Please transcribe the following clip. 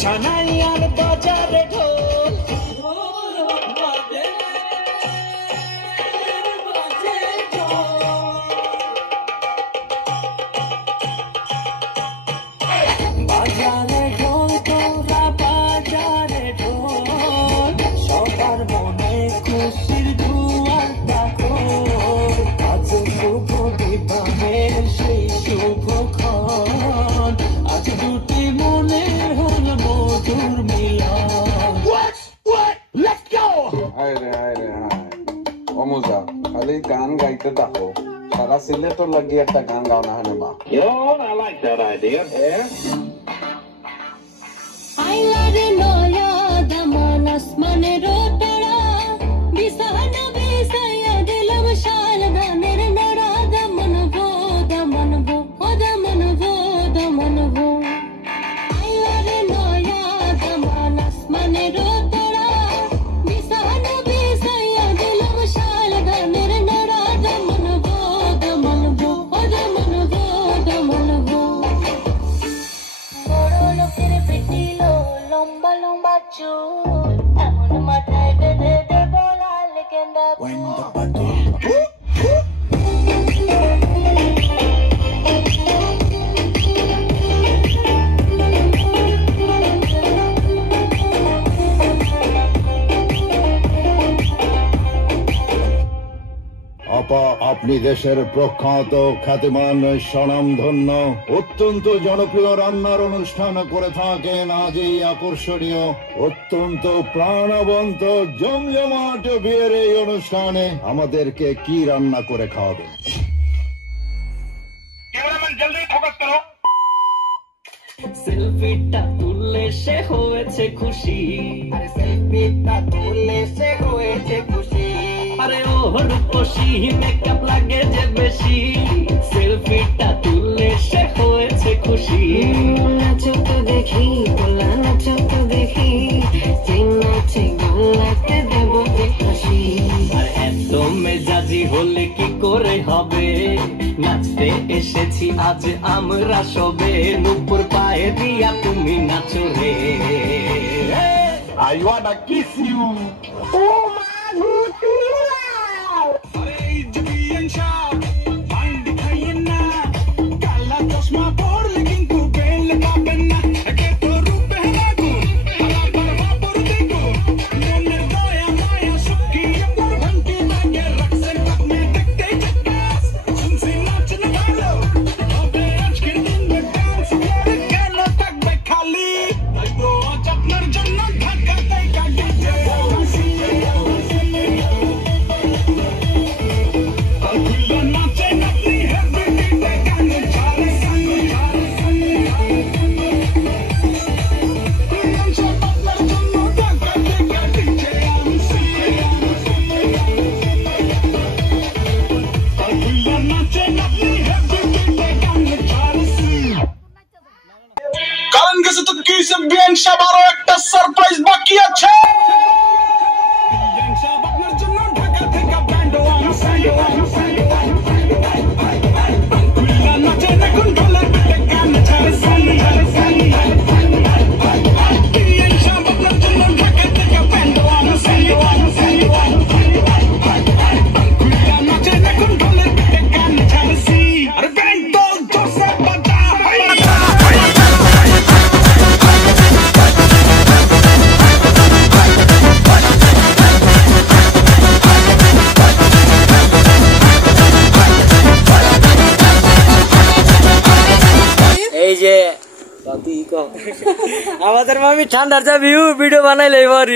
সানাই আর বাজারে ঢোল বাজারে ঢোল তোরা বাজারে ঢোল সবার মনে খুশির দুয়ার ডাকো আজ শুভ বিবাহের সেই শুভক্ষণ আজ দুটি মনে হল মধুর মিলন অমুজা খালি গান গাইতে থাকো সারা সিলেটর লাগি একটা গান গাও না হানে মা I like that idea. আইলারে নয়া দামান আসমানের তারা বিসান বিসায়া দিলাম শাল দানের নড়া দমন ভো ও দমন ভো আইলারে নয়া দামান আসমানের তারা বিসান বিসায়া দিলাম শাল দানের নড়া দমন ভো ও দমন ভো বড় লোকের পেটিলো লম্বা লম্বা চুল এমন মাথায় বেঁধে দেব লাল গেন্দা আপা আপনি দেশের প্রখ্যাত খ্যাতিমান স্বনামধন্য অত্যন্ত জনপ্রিয় রান্নার অনুষ্ঠান করে থাকেন। আজ এই আকর্ষণীয় অত্যন্ত প্রাণবন্ত জমজমাট বিয়ের এই অনুষ্ঠানে আমাদেরকে কি রান্না করে খাওয়াবেন? সেলফিটা তুললে সে হয়েছে খুশি আরে সেলফিটা তুললে সে হয়েছে খুশি আরে ও রূপসী মেকআপ লাগে যে বেশি সেলফিটা তুললে সে হয়েছে খুশি নাচো তো দেখি তোলা নাচো তো দেখি নাচে গলাতে দেব হাসি আর এত মেজাজি হলে কি করে হবে নাচতে এসেছি আজ আমরা সবে নুপুর পায়ে দিয়া তুমি নাচো রে I wanna kiss you. সবারও একটা সারপ্রাইজ বাকি আছে। আমাদের মামি ঠান্ডার যা ভিউ ভিডিও বানাইলে এবার